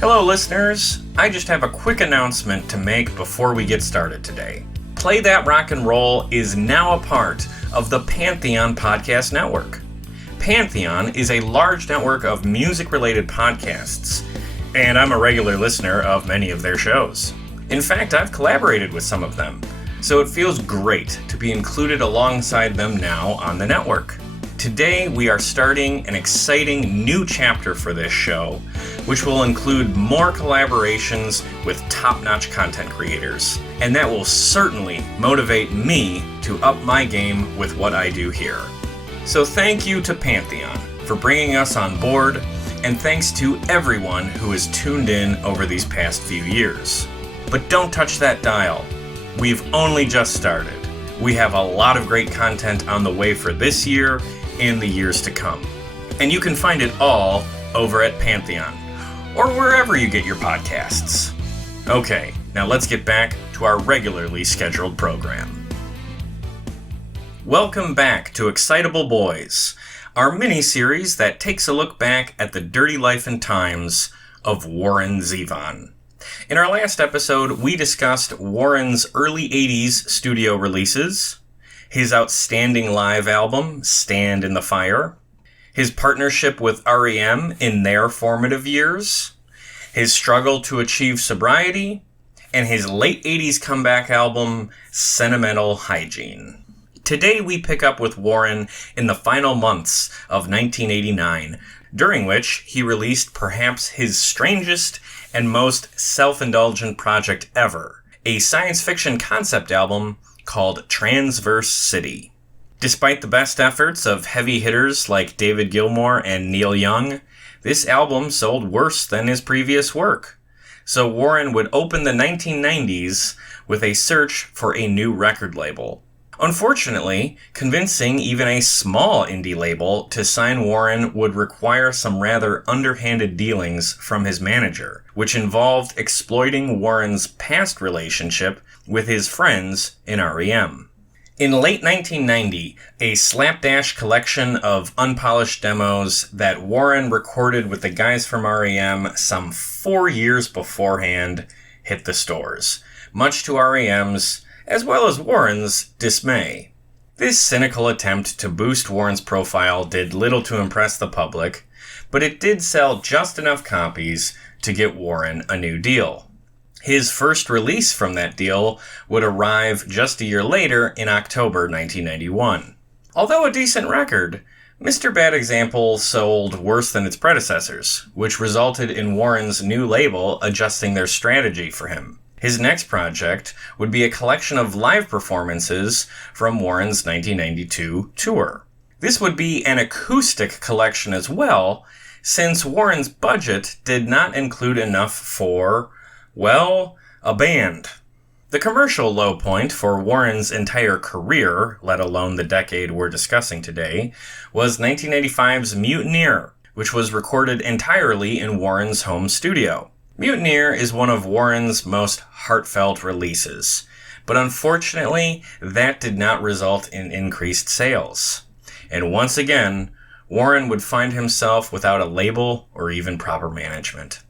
Hello listeners, I just have a quick announcement to make before we get started today. Play That Rock and Roll is now a part of the Pantheon Podcast Network. Pantheon is a large network of music-related podcasts, and I'm a regular listener of many of their shows. In fact, I've collaborated with some of them, so it feels great to be included alongside them now on the network. Today, we are starting an exciting new chapter for this show, which will include more collaborations with top-notch content creators. And that will certainly motivate me to up my game with what I do here. So thank you to Pantheon for bringing us on board, and thanks to everyone who has tuned in over these past few years. But don't touch that dial. We've only just started. We have a lot of great content on the way for this year and the years to come. And you can find it all over at Pantheon, or wherever you get your podcasts. Okay, now let's get back to our regularly scheduled program. Welcome back to Excitable Boys, our mini-series that takes a look back at the dirty life and times of Warren Zevon. In our last episode, we discussed Warren's early 80s studio releases, his outstanding live album, Stand in the Fire, his partnership with R.E.M. in their formative years, his struggle to achieve sobriety, and his late 80s comeback album, Sentimental Hygiene. Today we pick up with Warren in the final months of 1989, during which he released perhaps his strangest and most self-indulgent project ever, a science fiction concept album called Transverse City. Despite the best efforts of heavy hitters like David Gilmour and Neil Young, this album sold worse than his previous work. So Warren would open the 1990s with a search for a new record label. Unfortunately, convincing even a small indie label to sign Warren would require some rather underhanded dealings from his manager, which involved exploiting Warren's past relationship with his friends in R.E.M. In late 1990, a slapdash collection of unpolished demos that Warren recorded with the guys from R.E.M. some 4 years beforehand hit the stores, much to R.E.M.'s as well as Warren's dismay. This cynical attempt to boost Warren's profile did little to impress the public, but it did sell just enough copies to get Warren a new deal. His first release from that deal would arrive just a year later in October 1991. Although a decent record, Mr. Bad Example sold worse than its predecessors, which resulted in Warren's new label adjusting their strategy for him. His next project would be a collection of live performances from Warren's 1992 tour. This would be an acoustic collection as well, since Warren's budget did not include enough for, well, a band. The commercial low point for Warren's entire career, let alone the decade we're discussing today, was 1995's Mutineer, which was recorded entirely in Warren's home studio. Mutineer is one of Warren's most heartfelt releases, but unfortunately, that did not result in increased sales. And once again, Warren would find himself without a label or even proper management.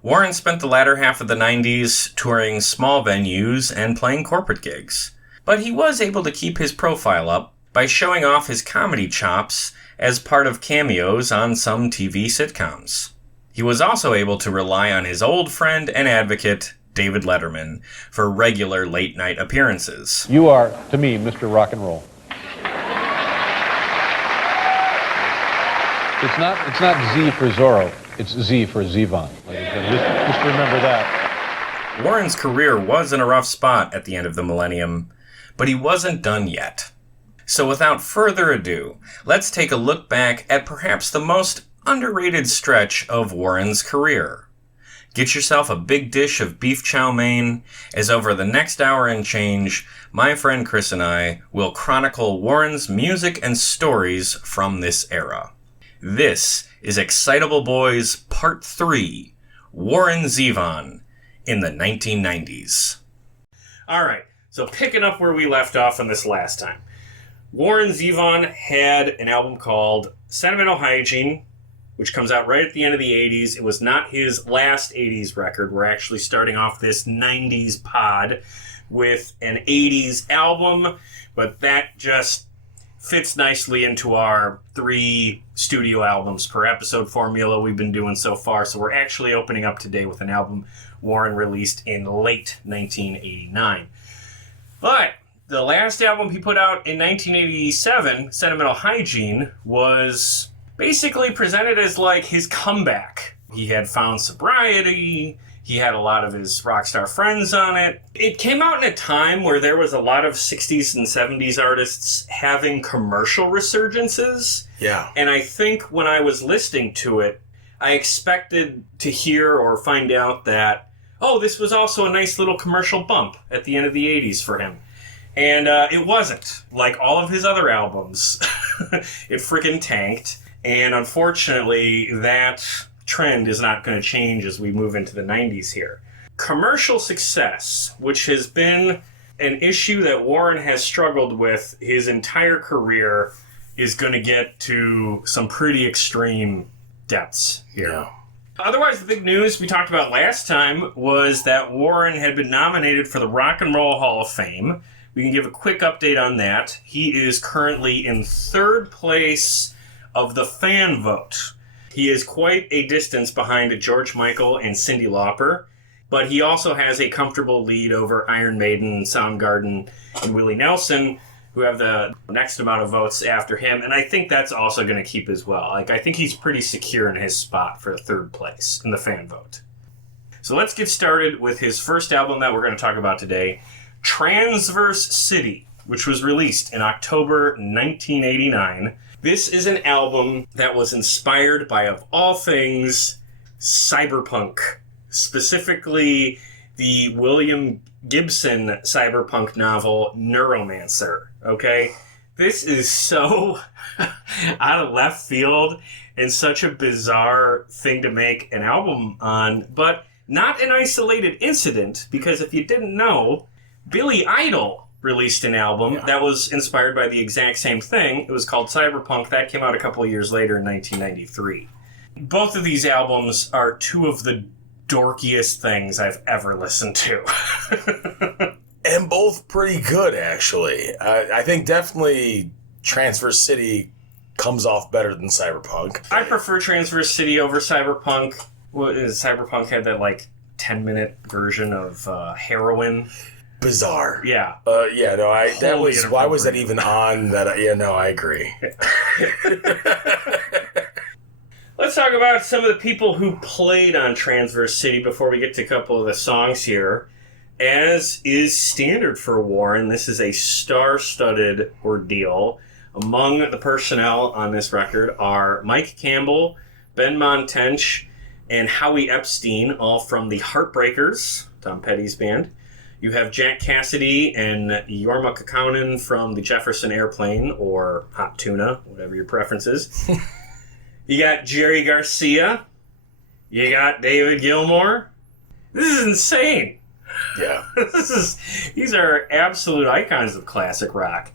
Warren spent the latter half of the 90s touring small venues and playing corporate gigs, but he was able to keep his profile up by showing off his comedy chops as part of cameos on some TV sitcoms. He was also able to rely on his old friend and advocate, David Letterman, for regular late-night appearances. You are, to me, Mr. Rock and Roll. It's not Z for Zorro, it's Z for Zevon. Just remember that. Warren's career was in a rough spot at the end of the millennium, but he wasn't done yet. So without further ado, let's take a look back at perhaps the most underrated stretch of Warren's career. Get yourself a big dish of beef chow mein, as over the next hour and change, my friend Chris and I will chronicle Warren's music and stories from this era. This is Excitable Boys Part 3, Warren Zevon in the 1990s. Alright, so picking up where we left off on this last time. Warren Zevon had an album called Sentimental Hygiene, which comes out right at the end of the 80s. It was not his last 80s record. We're actually starting off this 90s pod with an 80s album, but that just fits nicely into our 3 studio albums per episode formula we've been doing so far. So we're actually opening up today with an album Warren released in late 1989. But the last album he put out in 1987, Sentimental Hygiene, was basically presented as like his comeback. He had found sobriety. He had a lot of his rock star friends on it. It came out in a time where there was a lot of 60s and 70s artists having commercial resurgences. Yeah. And I think when I was listening to it, I expected to hear or find out that, oh, this was also a nice little commercial bump at the end of the 80s for him. And it wasn't. Like all of his other albums, it freaking tanked. And unfortunately, that trend is not going to change as we move into the 90s here. Commercial success, which has been an issue that Warren has struggled with his entire career, is going to get to some pretty extreme depths here. Yeah. Otherwise, the big news we talked about last time was that Warren had been nominated for the Rock and Roll Hall of Fame. We can give a quick update on that. He is currently in 3rd place of the fan vote. He is quite a distance behind George Michael and Cyndi Lauper, but he also has a comfortable lead over Iron Maiden, Soundgarden, and Willie Nelson, who have the next amount of votes after him, and I think that's also going to keep as well. Like, I think he's pretty secure in his spot for 3rd place in the fan vote. So let's get started with his first album that we're going to talk about today, Transverse City, which was released in October 1989. This is an album that was inspired by, of all things, cyberpunk. Specifically, the William Gibson cyberpunk novel, Neuromancer. Okay? This is so out of left field and such a bizarre thing to make an album on, but not an isolated incident, because if you didn't know, Billy Idol released an album that was inspired by the exact same thing. It was called Cyberpunk. That came out a couple of years later in 1993. Both of these albums are 2 of the dorkiest things I've ever listened to. And both pretty good, actually. I think definitely Transverse City comes off better than Cyberpunk. I prefer Transverse City over Cyberpunk. Cyberpunk had that, like, 10-minute version of Heroin. Bizarre. Yeah. That was, why was that even on that? I agree. Let's talk about some of the people who played on Transverse City before we get to a couple of the songs here. As is standard for Warren, this is a star-studded ordeal. Among the personnel on this record are Mike Campbell, Ben Montench, and Howie Epstein, all from the Heartbreakers, Tom Petty's band. You have Jack Cassidy and Jorma Kaukonen from the Jefferson Airplane, or Hot Tuna, whatever your preference is. You got Jerry Garcia. You got David Gilmour. This is insane. Yeah. These are absolute icons of classic rock.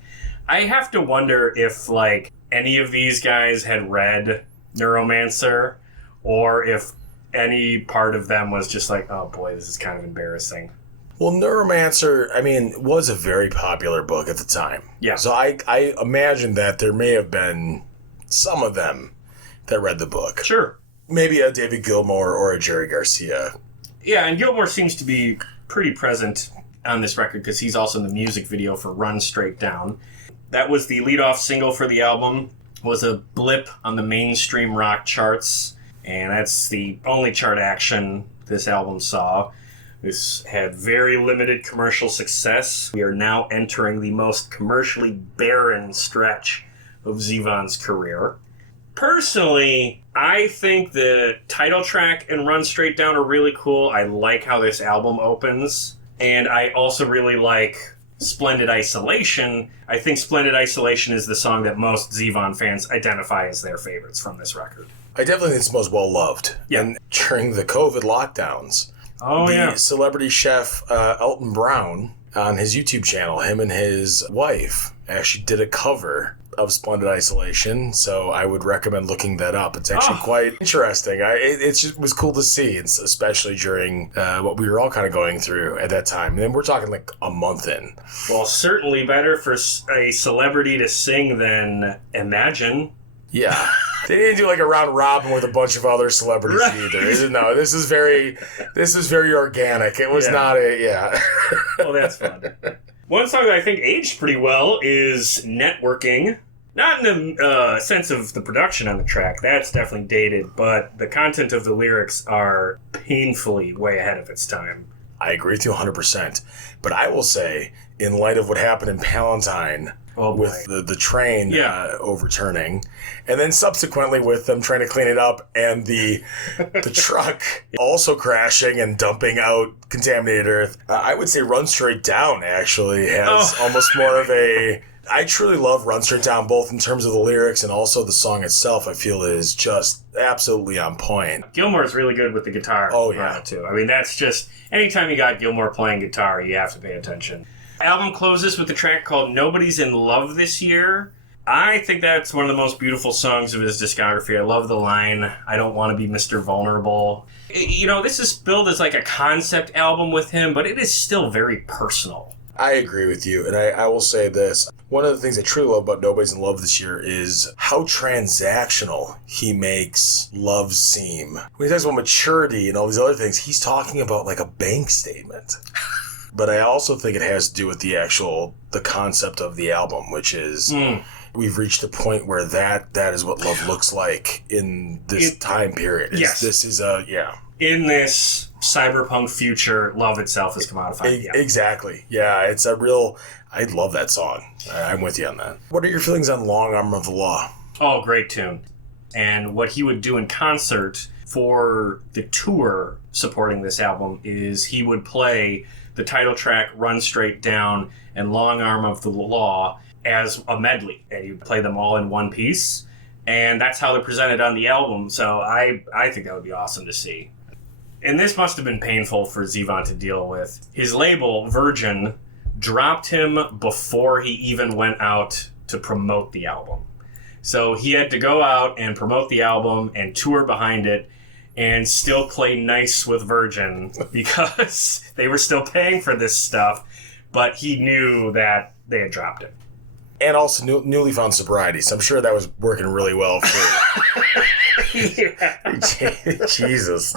I have to wonder if, like, any of these guys had read Neuromancer, or if any part of them was just like, oh boy, this is kind of embarrassing. Well, Neuromancer, was a very popular book at the time. Yeah. So I imagine that there may have been some of them that read the book. Sure. Maybe a David Gilmour or a Jerry Garcia. Yeah, and Gilmour seems to be pretty present on this record because he's also in the music video for Run Straight Down. That was the lead-off single for the album, was a blip on the mainstream rock charts, and that's the only chart action this album saw. This had very limited commercial success. We are now entering the most commercially barren stretch of Zevon's career. Personally, I think the title track and Run Straight Down are really cool. I like how this album opens. And I also really like Splendid Isolation. I think Splendid Isolation is the song that most Zevon fans identify as their favorites from this record. I definitely think it's most well-loved. Yeah. And during the COVID lockdowns, the celebrity chef Elton Brown on his YouTube channel, him and his wife actually did a cover of Splendid Isolation, so I would recommend looking that up. It's actually quite interesting. It just was cool to see, especially during what we were all kind of going through at that time. And then we're talking like a month in. Well, certainly better for a celebrity to sing than Imagine. Yeah. They didn't do like a round robin with a bunch of other celebrities either. No, this is very organic. It was not Well, that's fun. One song that I think aged pretty well is Networking. Not in the sense of the production on the track. That's definitely dated, but the content of the lyrics are painfully way ahead of its time. I agree with you 100%. But I will say, in light of what happened in Palatine, with the train overturning, and then subsequently with them trying to clean it up and the truck also crashing and dumping out contaminated earth, I would say Run Straight Down actually has almost more of a... I truly love Run Straight Down, both in terms of the lyrics and also the song itself. I feel is just absolutely on point. Gilmour's really good with the guitar. Oh, yeah. Too. I mean, that's just... Anytime you got Gilmour playing guitar, you have to pay attention. Album closes with a track called Nobody's in Love This Year. I think that's one of the most beautiful songs of his discography. I love the line, I don't want to be Mr. Vulnerable. This is billed as like a concept album with him, but it is still very personal. I agree with you, and I will say this. One of the things I truly love about Nobody's in Love This Year is how transactional he makes love seem. When he talks about maturity and all these other things, he's talking about like a bank statement. But I also think it has to do with the concept of the album, which is we've reached a point where that is what love looks like in this time period. Yes. This is in this cyberpunk future, love itself is commodified. Exactly. Yeah, it's a real... I love that song. I'm with you on that. What are your feelings on Long Arm of the Law? Oh, great tune. And what he would do in concert for the tour supporting this album is he would play the title track, Run Straight Down, and Long Arm of the Law as a medley. And he'd play them all in one piece. And that's how they're presented on the album. So I think that would be awesome to see. And this must have been painful for Zevon to deal with. His label, Virgin, dropped him before he even went out to promote the album. So he had to go out and promote the album and tour behind it and still play nice with Virgin because they were still paying for this stuff, but he knew that they had dropped it. And also newly found sobriety, so I'm sure that was working really well for... Jesus.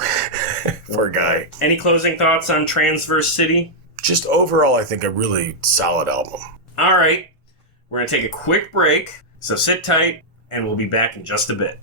Poor guy. Any closing thoughts on Transverse City? Just overall, I think a really solid album. All right. We're going to take a quick break, so sit tight, and we'll be back in just a bit.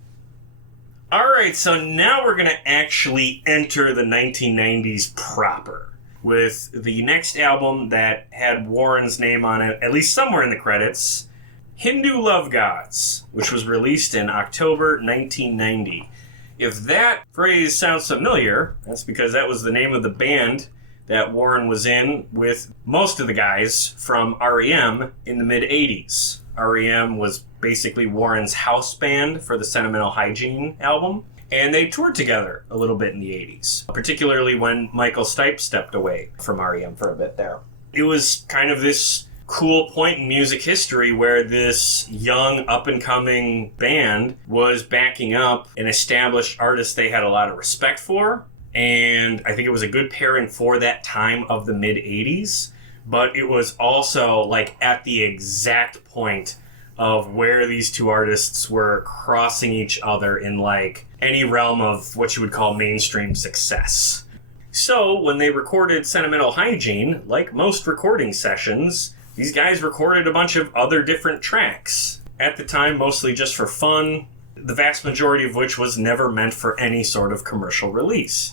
All right, so now we're going to actually enter the 1990s proper with the next album that had Warren's name on it, at least somewhere in the credits, Hindu Love Gods, which was released in October 1990. If that phrase sounds familiar, that's because that was the name of the band that Warren was in with most of the guys from R.E.M. in the mid-'80s. R.E.M. was basically Warren's house band for the Sentimental Hygiene album, and they toured together a little bit in the 80s, particularly when Michael Stipe stepped away from R.E.M. for a bit there. It was kind of this cool point in music history where this young, up-and-coming band was backing up an established artist they had a lot of respect for, and I think it was a good pairing for that time of the mid-'80s, but it was also like at the exact point of where these two artists were crossing each other in like any realm of what you would call mainstream success. So when they recorded Sentimental Hygiene, like most recording sessions, these guys recorded a bunch of other different tracks. At the time, mostly just for fun, the vast majority of which was never meant for any sort of commercial release.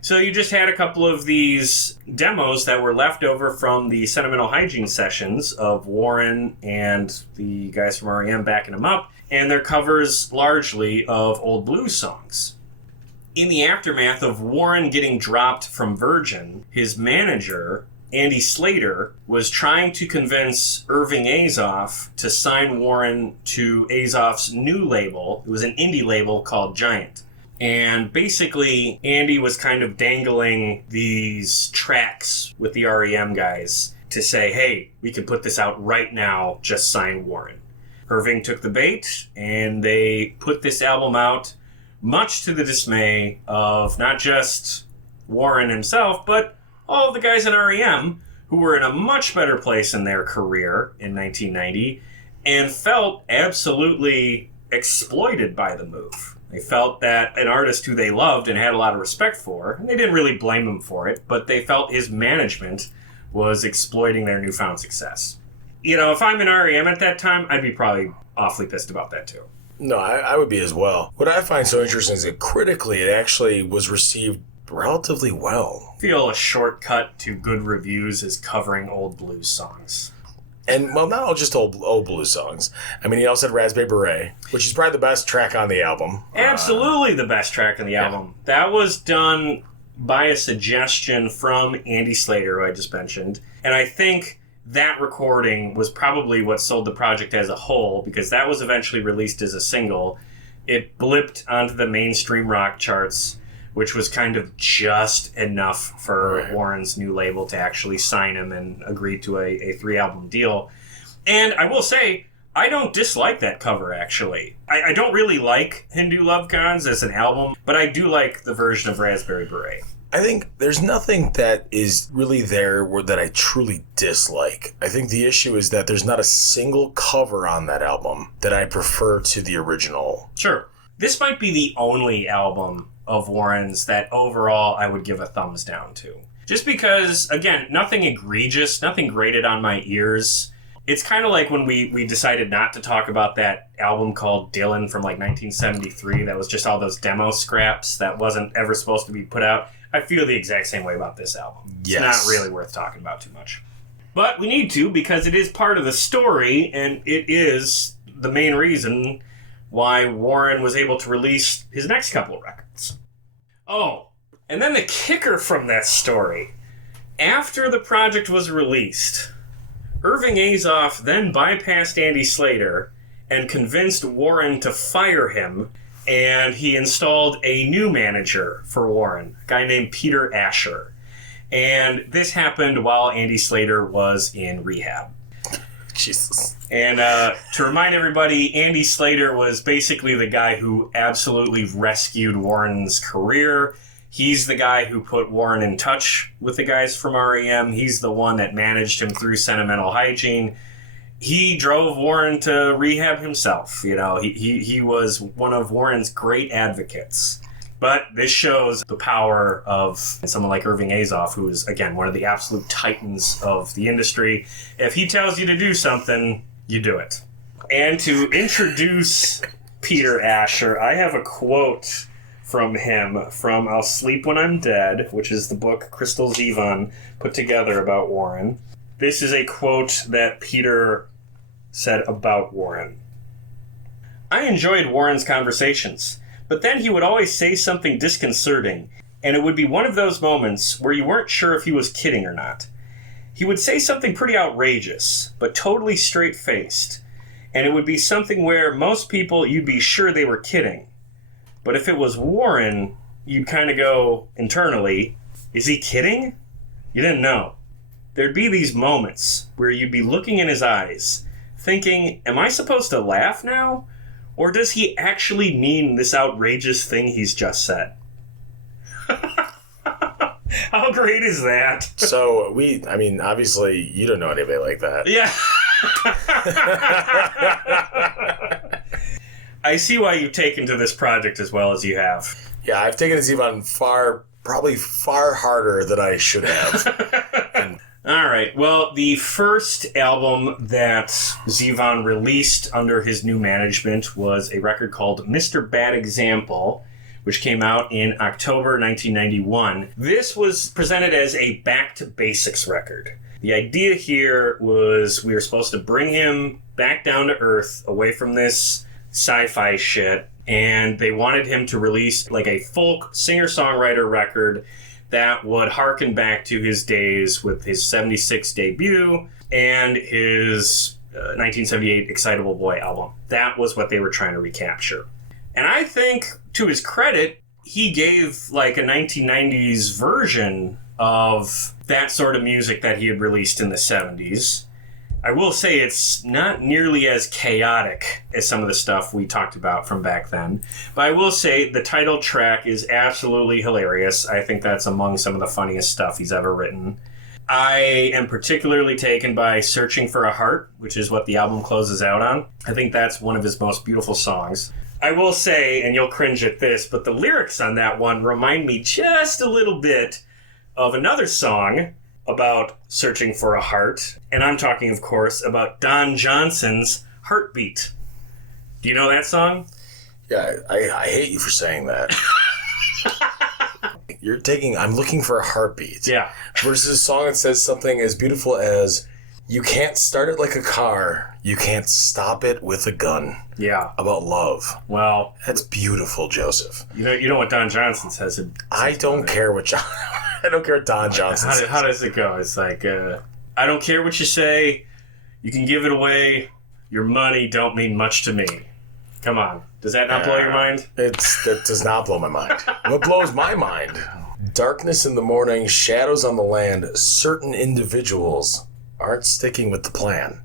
So you just had a couple of these demos that were left over from the Sentimental Hygiene sessions of Warren and the guys from R.E.M. backing them up, and their covers largely of old blues songs. In the aftermath of Warren getting dropped from Virgin, his manager, Andy Slater, was trying to convince Irving Azoff to sign Warren to Azoff's new label. It was an indie label called Giant. And basically, Andy was kind of dangling these tracks with the R.E.M. guys to say, hey, we can put this out right now, just sign Warren. Irving took the bait, and they put this album out, much to the dismay of not just Warren himself, but all of the guys in R.E.M., who were in a much better place in their career in 1990, and felt absolutely exploited by the move. They felt that an artist who they loved and had a lot of respect for, and they didn't really blame him for it, but they felt his management was exploiting their newfound success. You know, if I'm in R.E.M. at that time, I'd be probably awfully pissed about that too. No, I would be as well. What I find so interesting is that critically it actually was received relatively well. I feel a shortcut to good reviews is covering old blues songs. And, well, not all just old blues songs. I mean, he also had Raspberry Beret, which is probably the best track on the album. Absolutely the best track on the album. That was done by a suggestion from Andy Slater, who I just mentioned. And I think that recording was probably what sold the project as a whole, because that was eventually released as a single. It blipped onto the mainstream rock charts, which was kind of just enough for Warren's new label to actually sign him and agree to a 3-album deal. And I will say, I don't dislike that cover, actually. I don't really like Hindu Love Gods as an album, but I do like the version of Raspberry Beret. I think there's nothing that is really there that I truly dislike. I think the issue is that there's not a single cover on that album that I prefer to the original. Sure. This might be the only album of Warren's that overall I would give a thumbs down to. Just because, again, nothing egregious, nothing grated on my ears. It's kind of like when we decided not to talk about that album called Dylan from like 1973 that was just all those demo scraps that wasn't ever supposed to be put out. I feel the exact same way about this album. Yes. It's not really worth talking about too much. But we need to, because it is part of the story, and it is the main reason why Warren was able to release his next couple of records. Oh, and then the kicker from that story. After the project was released, Irving Azoff then bypassed Andy Slater and convinced Warren to fire him, and he installed a new manager for Warren, a guy named Peter Asher. And this happened while Andy Slater was in rehab. Jesus. And to remind everybody, Andy Slater was basically the guy who absolutely rescued Warren's career. He's the guy who put Warren in touch with the guys from R.E.M. He's the one that managed him through Sentimental Hygiene. He drove Warren to rehab himself. You know, he was one of Warren's great advocates. But this shows the power of someone like Irving Azoff, who is, again, one of the absolute titans of the industry. If he tells you to do something, you do it. And to introduce Peter Asher, I have a quote from him from I'll Sleep When I'm Dead, which is the book Crystal Zevon put together about Warren. This is a quote that Peter said about Warren. I enjoyed Warren's conversations. But then he would always say something disconcerting, and it would be one of those moments where you weren't sure if he was kidding or not. He would say something pretty outrageous, but totally straight-faced, and it would be something where most people you'd be sure they were kidding. But if it was Warren, you'd kind of go internally, is he kidding? You didn't know. There'd be these moments where you'd be looking in his eyes, thinking, am I supposed to laugh now? Or does he actually mean this outrageous thing he's just said? How great is that? So, obviously, you don't know anybody like that. Yeah. I see why you've taken to this project as well as you have. Yeah, I've taken this even probably far harder than I should have. All right. Well, the first album that Zevon released under his new management was a record called Mr. Bad Example, which came out in October 1991. This was presented as a back-to-basics record. The idea here was we were supposed to bring him back down to earth, away from this sci-fi shit, and they wanted him to release like a folk singer-songwriter record that would harken back to his days with his 76 debut and his 1978 Excitable Boy album. That was what they were trying to recapture. And I think, to his credit, he gave like a 1990s version of that sort of music that he had released in the 70s. I will say it's not nearly as chaotic as some of the stuff we talked about from back then. But I will say the title track is absolutely hilarious. I think that's among some of the funniest stuff he's ever written. I am particularly taken by Searching for a Heart, which is what the album closes out on. I think that's one of his most beautiful songs. I will say, and you'll cringe at this, but the lyrics on that one remind me just a little bit of another song about searching for a heart. And I'm talking, of course, about Don Johnson's Heartbeat. Do you know that song? Yeah, I hate you for saying that. You're taking I'm looking for a heartbeat. Yeah. Versus a song that says something as beautiful as you can't start it like a car, you can't stop it with a gun. Yeah. About love. Well, that's beautiful, Joseph. You know what Don Johnson says. I don't care what I don't care what Don Johnson says. How does it go? It's like, I don't care what you say. You can give it away. Your money don't mean much to me. Come on. Does that not blow your mind? That does not blow my mind. What blows my mind? Darkness in the morning, shadows on the land, certain individuals aren't sticking with the plan.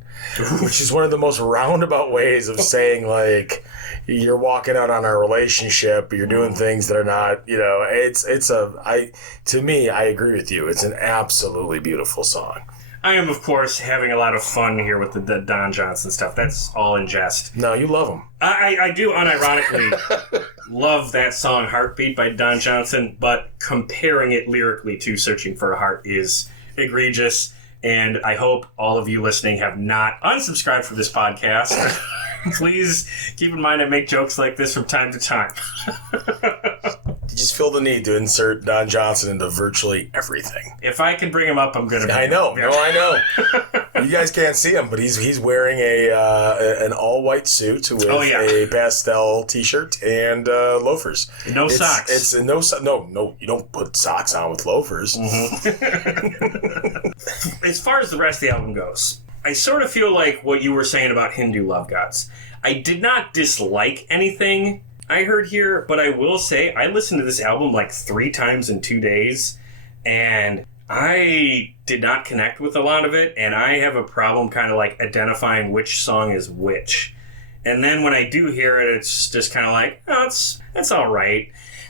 Which is one of the most roundabout ways of saying, like, you're walking out on our relationship, you're doing things that are not, to me, I agree with you. It's an absolutely beautiful song. I am, of course, having a lot of fun here with the Don Johnson stuff. That's all in jest. No, you love him. I do unironically love that song Heartbeat by Don Johnson, but comparing it lyrically to Searching for a Heart is egregious. And I hope all of you listening have not unsubscribed from this podcast. Please keep in mind I make jokes like this from time to time. You just feel the need to insert Don Johnson into virtually everything. If I can bring him up, I'm going to. I know. No, I know. You guys can't see him, but he's wearing an all-white suit with a pastel T-shirt and loafers. No socks. It's no. You don't put socks on with loafers. Mm-hmm. As far as the rest of the album goes, I sort of feel like what you were saying about Hindu love gods. I did not dislike anything I heard here, but I will say I listened to this album like 3 times in 2 days, and I did not connect with a lot of it, and I have a problem kind of like identifying which song is which. And then when I do hear it, it's just kind of like, oh, it's all right.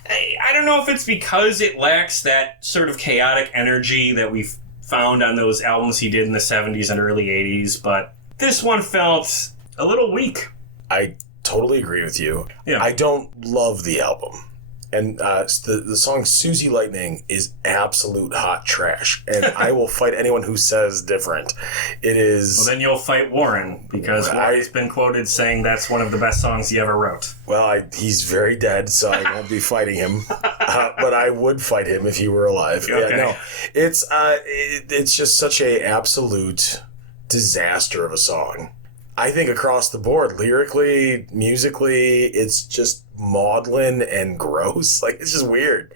I don't know if it's because it lacks that sort of chaotic energy that we've found on those albums he did in the 70s and early 80s, but this one felt a little weak. I totally agree with you. Yeah. I don't love the album. And the song Susie Lightning is absolute hot trash. And I will fight anyone who says different. It is... Well, then you'll fight Warren, because Warren's been quoted saying that's one of the best songs he ever wrote. Well, he's very dead, so I won't be fighting him. But I would fight him if he were alive. Okay. Yeah, no. It's just such a absolute disaster of a song. I think across the board, lyrically, musically, it's just maudlin and gross. Like, it's just weird.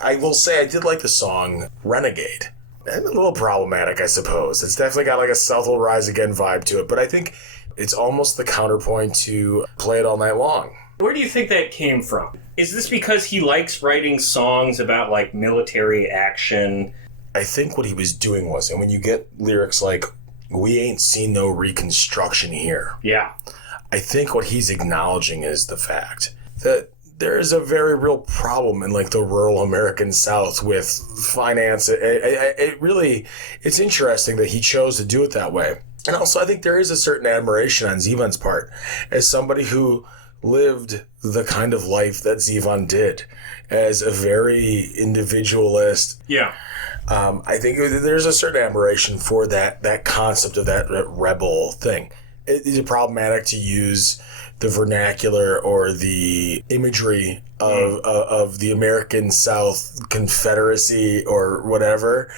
I will say I did like the song Renegade. And a little problematic, I suppose. It's definitely got like a South Will Rise Again vibe to it, but I think it's almost the counterpoint to Play It All Night Long. Where do you think that came from? Is this because he likes writing songs about, like, military action? I think what he was doing was, and when you get lyrics like, we ain't seen no reconstruction here. Yeah. I think what he's acknowledging is the fact that there is a very real problem in like the rural American South with finance. It's interesting that he chose to do it that way. And also I think there is a certain admiration on Zevon's part as somebody who lived the kind of life that Zevon did as a very individualist. Yeah. I think there's a certain admiration for that concept of that rebel thing. Is it problematic to use the vernacular or the imagery of the American South Confederacy or whatever?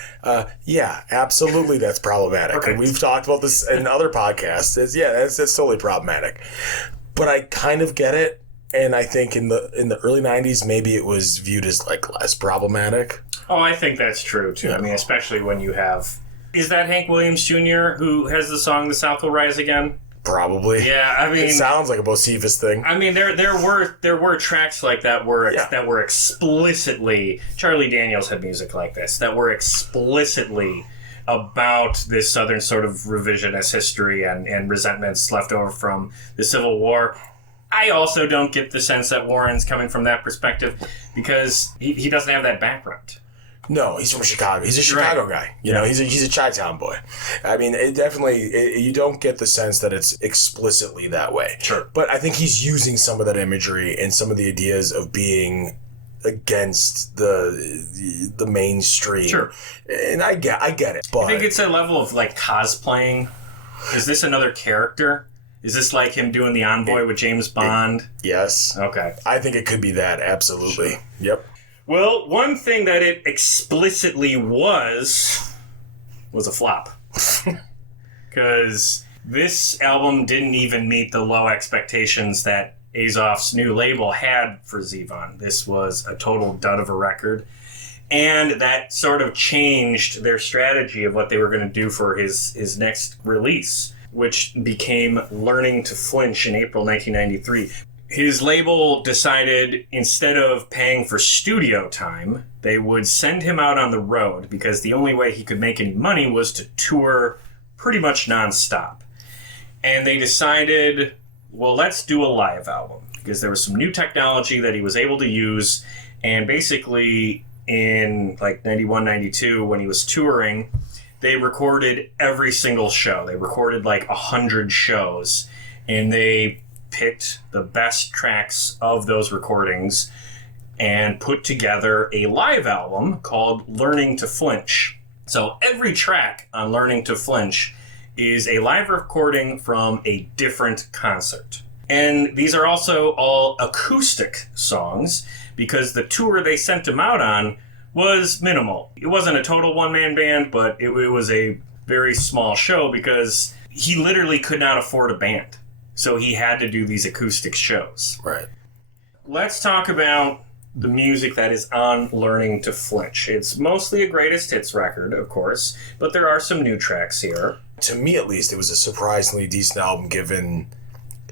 Yeah, absolutely, that's problematic. Okay. And we've talked about this in other podcasts. That's totally problematic. But I kind of get it, and I think in the early 90s, maybe it was viewed as like less problematic. Oh, I think that's true, too. Yeah. I mean, especially when you have... Is that Hank Williams Jr. who has the song The South Will Rise Again? Probably. Yeah, I mean... It sounds like a Bocephus thing. I mean, there were tracks like that that were explicitly... Charlie Daniels had music like this, that were explicitly about this Southern sort of revisionist history and resentments left over from the Civil War. I also don't get the sense that Warren's coming from that perspective because he doesn't have that background. No, he's from Chicago. He's a Chicago guy. You know, he's a Chi-Town boy. I mean, you don't get the sense that it's explicitly that way. Sure. But I think he's using some of that imagery and some of the ideas of being against the mainstream. Sure. And I get it. But I think it's a level of like cosplaying. Is this another character? Is this like him doing the Envoy with James Bond? Yes. Okay. I think it could be that, absolutely. Sure. Yep. Well, one thing that it explicitly was a flop. Because this album didn't even meet the low expectations that Azov's new label had for Zevon. This was a total dud of a record. And that sort of changed their strategy of what they were going to do for his next release, which became Learning to Flinch in April 1993. His label decided instead of paying for studio time, they would send him out on the road because the only way he could make any money was to tour pretty much nonstop. And they decided, well, let's do a live album because there was some new technology that he was able to use. And basically in like 91, 92, when he was touring, they recorded every single show. They recorded like 100 shows and they picked the best tracks of those recordings and put together a live album called Learning to Flinch. So every track on Learning to Flinch is a live recording from a different concert. And these are also all acoustic songs because the tour they sent him out on was minimal. It wasn't a total one-man band, but it was a very small show because he literally could not afford a band. So he had to do these acoustic shows. Right. Let's talk about the music that is on Learning to Flinch. It's mostly a greatest hits record, of course, but there are some new tracks here. To me, at least, it was a surprisingly decent album given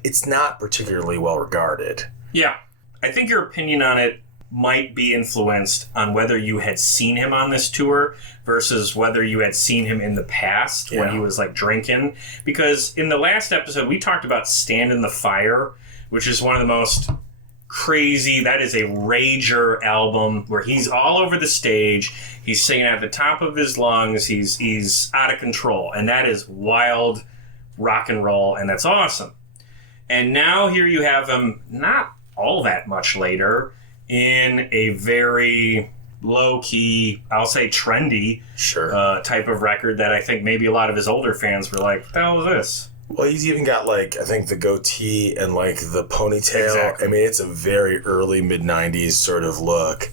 it's not particularly well regarded. Yeah. I think your opinion on it might be influenced on whether you had seen him on this tour versus whether you had seen him in the past when he was like drinking. Because in the last episode, we talked about Stand in the Fire, which is one of the most crazy, that is a rager album where he's all over the stage. He's singing at the top of his lungs. He's out of control. And that is wild rock and roll. And that's awesome. And now here you have him not all that much later in a very low-key, I'll say trendy type of record that I think maybe a lot of his older fans were like, what the hell is this? Well, he's even got, like, I think the goatee and, like, the ponytail. Exactly. I mean, it's a very early mid-90s sort of look.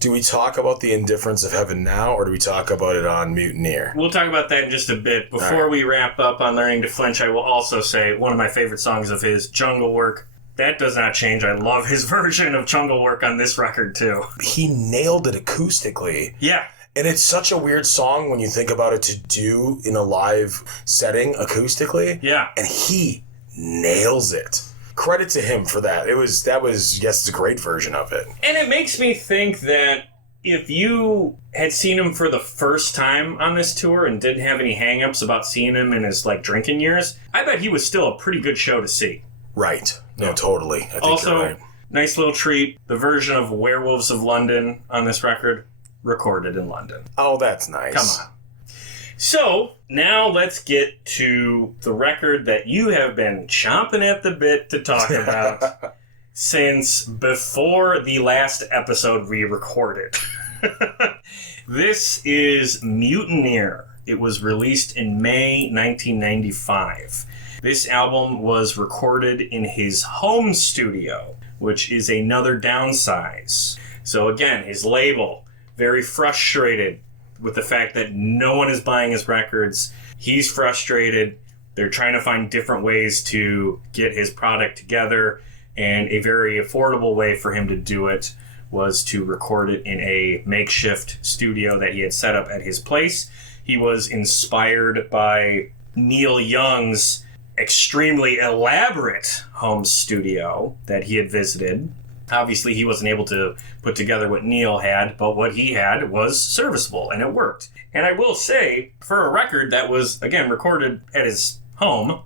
Do we talk about the indifference of heaven now, or do we talk about it on Mutineer? We'll talk about that in just a bit. Before we wrap up on Learning to Flinch, I will also say one of my favorite songs of his, Jungle Work. That does not change. I love his version of Jungle Work on this record, too. He nailed it acoustically. Yeah. And it's such a weird song when you think about it to do in a live setting acoustically. Yeah. And he nails it. Credit to him for that. Yes, it's a great version of it. And it makes me think that if you had seen him for the first time on this tour and didn't have any hang-ups about seeing him in his like drinking years, I bet he was still a pretty good show to see. Right. No, totally. I think also, you're right. Nice little treat. The version of Werewolves of London on this record, recorded in London. Oh, that's nice. Come on. So, now let's get to the record that you have been chomping at the bit to talk about since before the last episode we recorded. This is Mutineer. It was released in May 1995. This album was recorded in his home studio, which is another downsize. So again, his label, very frustrated with the fact that no one is buying his records. He's frustrated. They're trying to find different ways to get his product together, and a very affordable way for him to do it was to record it in a makeshift studio that he had set up at his place. He was inspired by Neil Young's extremely elaborate home studio that he had visited. Obviously, he wasn't able to put together what Neil had, but what he had was serviceable, and it worked. And I will say, for a record that was, again, recorded at his home,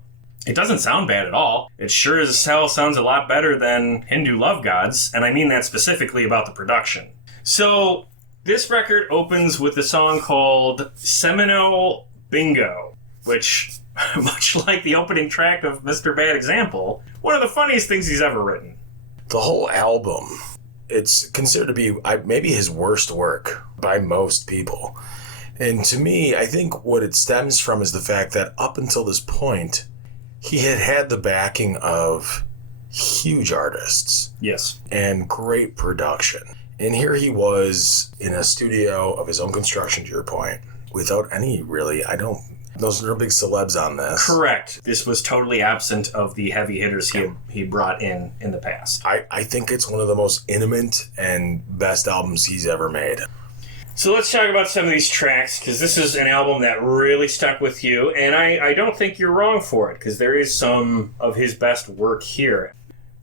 it doesn't sound bad at all. It sure as hell sounds a lot better than Hindu Love Gods, and I mean that specifically about the production. So, this record opens with a song called Seminole Bingo, which, much like the opening track of Mr. Bad Example, one of the funniest things he's ever written. The whole album, it's considered to be maybe his worst work by most people. And to me, I think what it stems from is the fact that up until this point, he had the backing of huge artists. Yes. And great production. And here he was in a studio of his own construction, to your point, without any really, those are no big celebs on this. Correct. This was totally absent of the heavy hitters he brought in the past. I think it's one of the most intimate and best albums he's ever made. So let's talk about some of these tracks, because this is an album that really stuck with you, and I don't think you're wrong for it, because there is some of his best work here.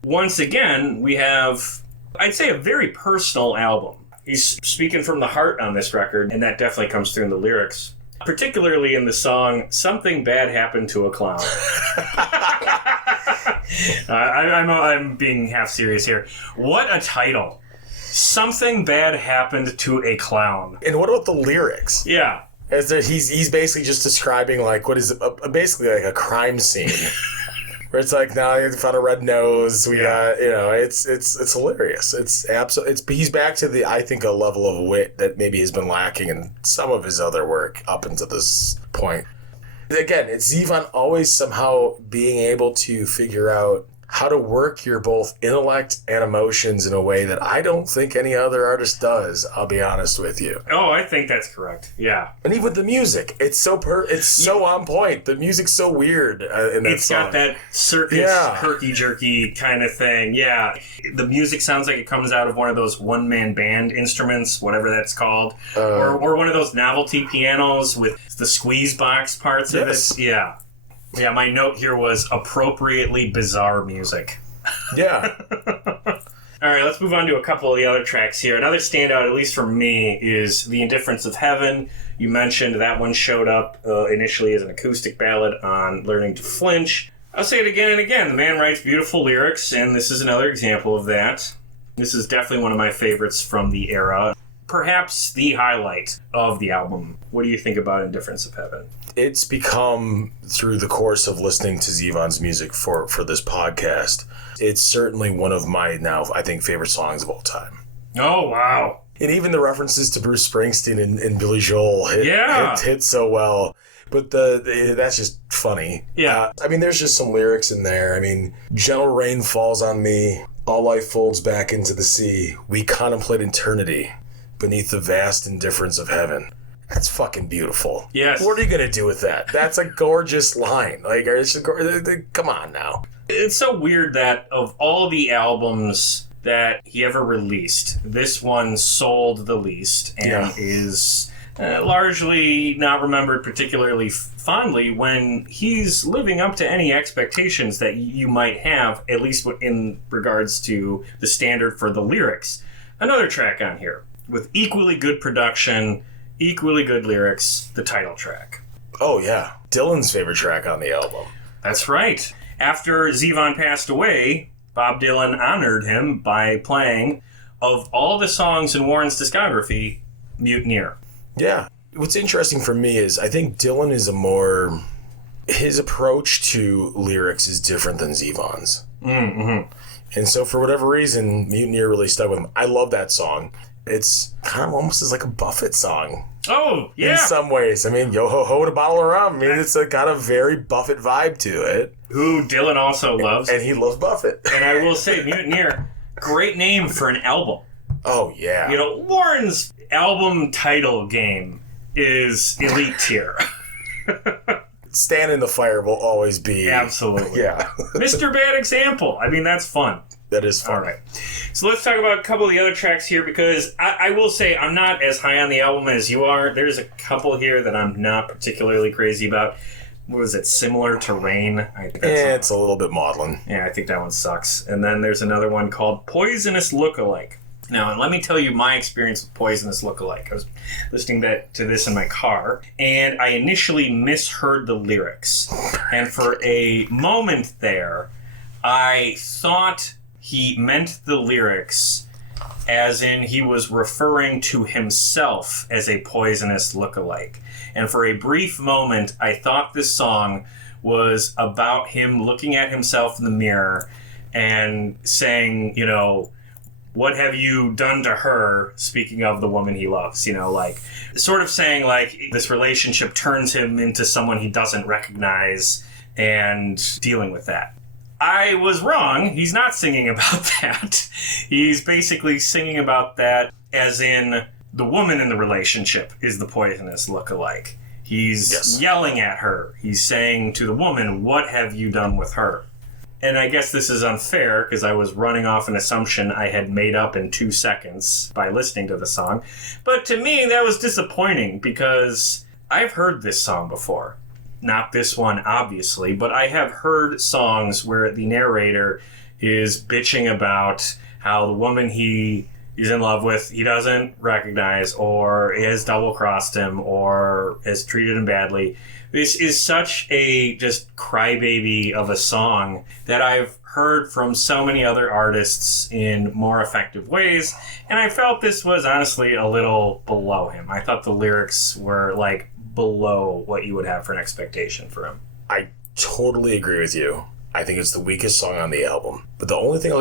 Once again, we have, I'd say, a very personal album. He's speaking from the heart on this record, and that definitely comes through in the lyrics. Particularly in the song, Something Bad Happened to a Clown. I'm being half serious here. What a title. Something Bad Happened to a Clown. And what about the lyrics? Yeah. He's basically just describing, like, what is basically like a crime scene. Where it's like, now you found a red nose. We got, it's hilarious. He's back to I think, a level of wit that maybe has been lacking in some of his other work up until this point. Again, it's Zevon always somehow being able to figure out how to work your both intellect and emotions in a way that I don't think any other artist does, I'll be honest with you. Oh, I think that's correct. Yeah. And even with the music, it's so on point. The music's so weird in that song. Got that circus, herky-jerky kind of thing. Yeah. The music sounds like it comes out of one of those one-man band instruments, whatever that's called. Or one of those novelty pianos with the squeeze box parts of it. Yeah. Yeah, my note here was appropriately bizarre music. Yeah. All right, let's move on to a couple of the other tracks here. Another standout, at least for me, is The Indifference of Heaven. You mentioned that one showed up initially as an acoustic ballad on Learning to Flinch. I'll say it again and again. The man writes beautiful lyrics, and this is another example of that. This is definitely one of my favorites from the era. Perhaps the highlight of the album. What do you think about Indifference of Heaven? It's become, through the course of listening to Zevon's music for this podcast, it's certainly one of my now, I think, favorite songs of all time. Oh, wow. And even the references to Bruce Springsteen and Billy Joel hit so well. But that's just funny. Yeah. There's just some lyrics in there. Gentle rain falls on me. All life folds back into the sea. We contemplate eternity beneath the vast indifference of heaven. That's fucking beautiful. Yes. What are you going to do with that? That's a gorgeous line. Come on now. It's so weird that of all the albums that he ever released, this one sold the least and is largely not remembered particularly fondly when he's living up to any expectations that you might have, at least in regards to the standard for the lyrics. Another track on here with equally good production, equally good lyrics, the title track. Oh, yeah. Dylan's favorite track on the album. That's right. After Zevon passed away, Bob Dylan honored him by playing, of all the songs in Warren's discography, Mutineer. Yeah. What's interesting for me is I think Dylan is his approach to lyrics is different than Zevon's. Mm-hmm. And so for whatever reason, Mutineer really stuck with him. I love that song. It's kind of almost as like a Buffett song. Oh, yeah. In some ways. Yo ho ho to bottle of rum. It's got a very Buffett vibe to it. Who Dylan also loves. And he loves Buffett. And I will say, Mutineer, great name for an album. Oh, yeah. Warren's album title game is elite tier. Stand in the Fire will always be. Absolutely. Yeah. Mr. Bad Example. That's fun. That is fun. All right. So let's talk about a couple of the other tracks here, because I will say I'm not as high on the album as you are. There's a couple here that I'm not particularly crazy about. what was it, Similar to Rain? I think it's a little bit maudlin. Yeah, I think that one sucks. And then there's another one called Poisonous Lookalike. Now, let me tell you my experience with Poisonous Lookalike. I was listening to this in my car, and I initially misheard the lyrics. And for a moment there, I thought he meant the lyrics as in he was referring to himself as a poisonous lookalike. And for a brief moment, I thought this song was about him looking at himself in the mirror and saying, you know, what have you done to her? Speaking of the woman he loves, you know, like sort of saying like this relationship turns him into someone he doesn't recognize and dealing with that. I was wrong. He's not singing about that. He's basically singing about that as in the woman in the relationship is the poisonous lookalike. He's yelling at her. He's saying to the woman, what have you done with her? And I guess this is unfair because I was running off an assumption I had made up in 2 seconds by listening to the song. But to me, that was disappointing because I've heard this song before. Not this one, obviously, but I have heard songs where the narrator is bitching about how the woman he is in love with he doesn't recognize or has double-crossed him or has treated him badly. This is such a just crybaby of a song that I've heard from so many other artists in more effective ways, and I felt this was honestly a little below him. I thought the lyrics were like below what you would have for an expectation for him. I totally agree with you. I think it's the weakest song on the album. But the only thing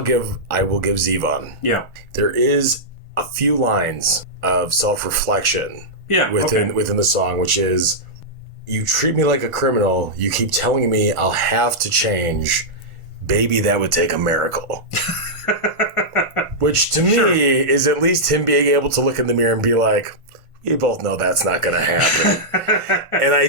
I will give Zevon. Yeah. There is a few lines of self-reflection within the song, which is, you treat me like a criminal. You keep telling me I'll have to change. Baby, that would take a miracle. Which to me is at least him being able to look in the mirror and be like, you both know that's not going to happen. And I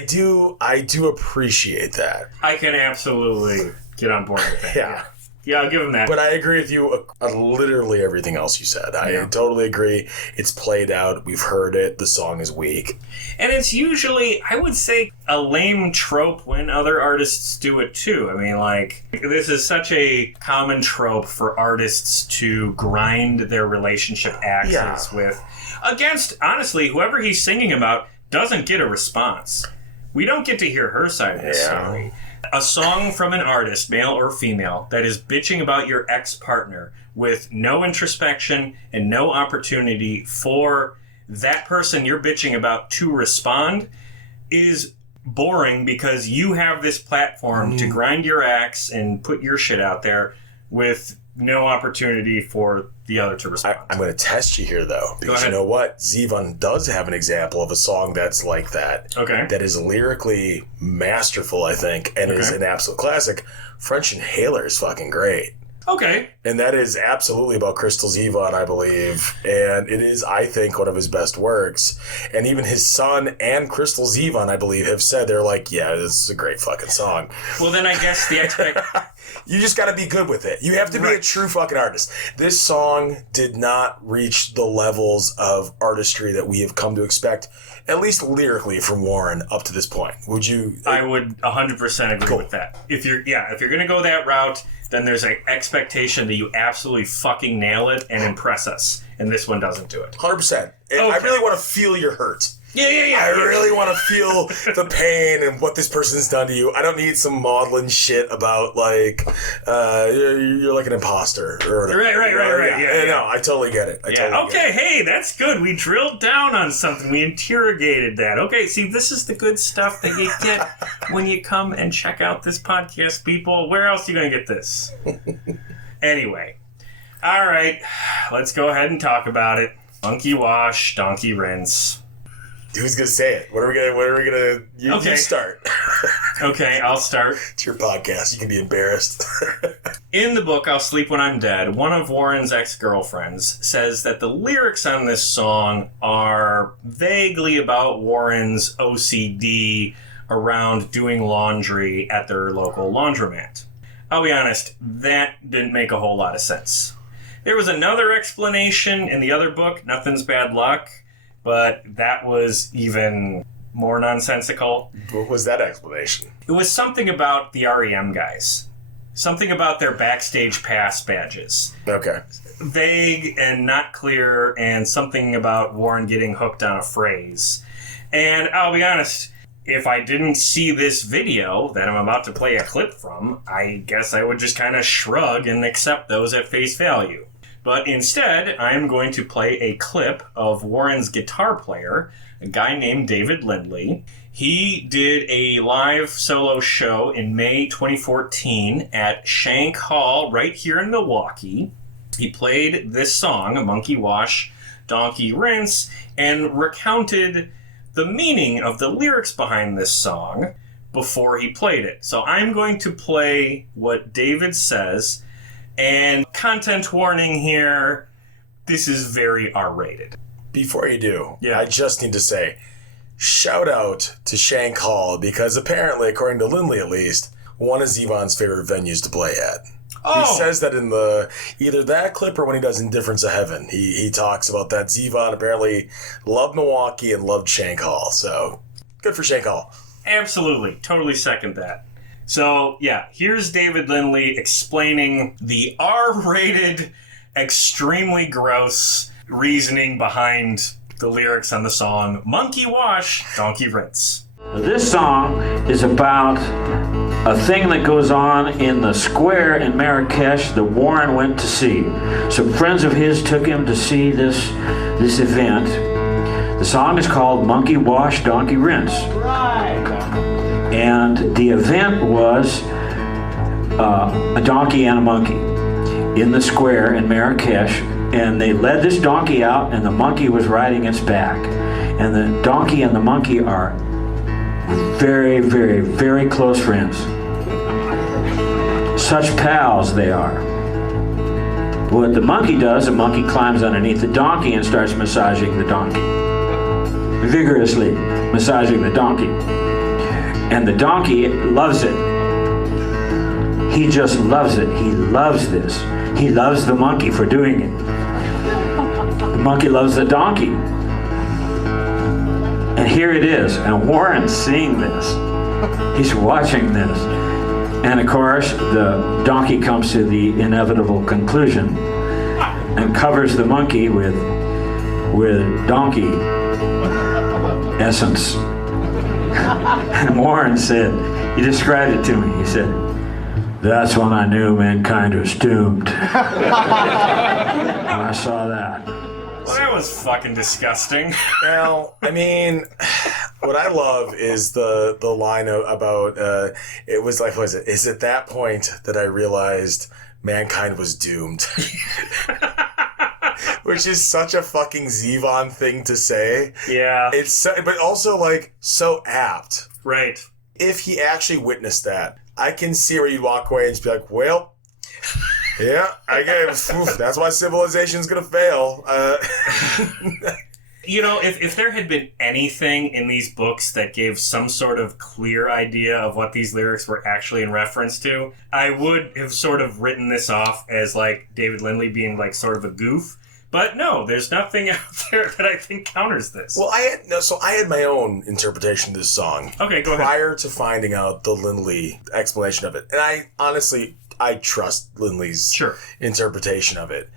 do appreciate that. I can absolutely get on board with that. Yeah, I'll give him that. But I agree with you on literally everything else you said. I totally agree. It's played out. We've heard it. The song is weak. And it's usually, I would say, a lame trope when other artists do it too. I mean, like, this is such a common trope for artists to grind their relationship axes with. Against, honestly, whoever he's singing about doesn't get a response. We don't get to hear her side of the story. A song from an artist, male or female, that is bitching about your ex-partner with no introspection and no opportunity for that person you're bitching about to respond is boring because you have this platform to grind your axe and put your shit out there with no opportunity for the other to respond. I'm going to test you here, though, because you know what? Zevon does have an example of a song that's like that. Okay. That is lyrically masterful, I think, and is an absolute classic. French Inhaler is fucking great. Okay. And that is absolutely about Crystal Zevon, I believe. And it is, I think, one of his best works. And even his son and Crystal Zevon, I believe, have said, they're like, yeah, this is a great fucking song. Well, then I guess the You just got to be good with it. You have to be a true fucking artist. This song did not reach the levels of artistry that we have come to expect, at least lyrically, from Warren up to this point. Would you? I would 100% agree with that. If you're going to go that route, then there's an expectation that you absolutely fucking nail it and impress us. And this one doesn't do it. 100%. I really want to feel your hurt. Yeah. I really want to feel the pain and what this person's done to you. I don't need some maudlin shit about, like, you're like an imposter. Or whatever. Right. Yeah. No, I totally get it. Hey, that's good. We drilled down on something. We interrogated that. Okay, see, this is the good stuff that you get when you come and check out this podcast, people. Where else are you going to get this? Anyway. All right. Let's go ahead and talk about it. Monkey wash, donkey rinse. Who's gonna say it? What are we gonna? You start. Okay, I'll start. It's your podcast. You can be embarrassed. In the book, I'll Sleep When I'm Dead, one of Warren's ex-girlfriends says that the lyrics on this song are vaguely about Warren's OCD around doing laundry at their local laundromat. I'll be honest, that didn't make a whole lot of sense. There was another explanation in the other book, Nothing's Bad Luck, but that was even more nonsensical. What was that explanation? It was something about the R.E.M. guys. Something about their backstage pass badges. Okay. Vague and not clear, and something about Warren getting hooked on a phrase. And I'll be honest, if I didn't see this video that I'm about to play a clip from, I guess I would just kind of shrug and accept those at face value. But instead, I'm going to play a clip of Warren's guitar player, a guy named David Lindley. He did a live solo show in May 2014 at Shank Hall right here in Milwaukee. He played this song, Monkey Wash, Donkey Rinse, and recounted the meaning of the lyrics behind this song before he played it. So I'm going to play what David says, and content warning here, this is very R-rated. Before you do, I just need to say, shout out to Shank Hall, because apparently, according to Lindley at least, one of Zevon's favorite venues to play at. Oh. He says that in either that clip or when he does Indifference of Heaven. He talks about that. Zevon apparently loved Milwaukee and loved Shank Hall. So, good for Shank Hall. Absolutely. Totally second that. So, yeah, here's David Lindley explaining the R-rated, extremely gross reasoning behind the lyrics on the song Monkey Wash, Donkey Rinse. This song is about a thing that goes on in the square in Marrakesh that Warren went to see. Some friends of his took him to see this event. The song is called Monkey Wash, Donkey Rinse. And the event was a donkey and a monkey in the square in Marrakesh. And they led this donkey out, and the monkey was riding its back. And the donkey and the monkey are very, very, very close friends. Such pals they are. What the monkey does, the monkey climbs underneath the donkey and starts massaging the donkey. Vigorously massaging the donkey. And the donkey loves it. He just loves it. He loves this. He loves the monkey for doing it. The monkey loves the donkey. And here it is. And Warren's seeing this. He's watching this. And of course, the donkey comes to the inevitable conclusion and covers the monkey with donkey essence. And Warren said, he described it to me. He said, "That's when I knew mankind was doomed." When I saw that. Well, that was fucking disgusting. Well, I mean, what I love is the line about, it was like, what was it? Is at that point that I realized mankind was doomed. Which is such a fucking Zevon thing to say. Yeah. But also, like, so apt. Right. If he actually witnessed that, I can see where you'd walk away and just be like, well, yeah, I guess that's why civilization's gonna fail. You know, if there had been anything in these books that gave some sort of clear idea of what these lyrics were actually in reference to, I would have sort of written this off as, like, David Lindley being, like, sort of a goof. But no, there's nothing out there that I think counters this. Well, I had my own interpretation of this song. Okay, go ahead. Prior to finding out the Lindley explanation of it. And I trust Lindley's interpretation of it.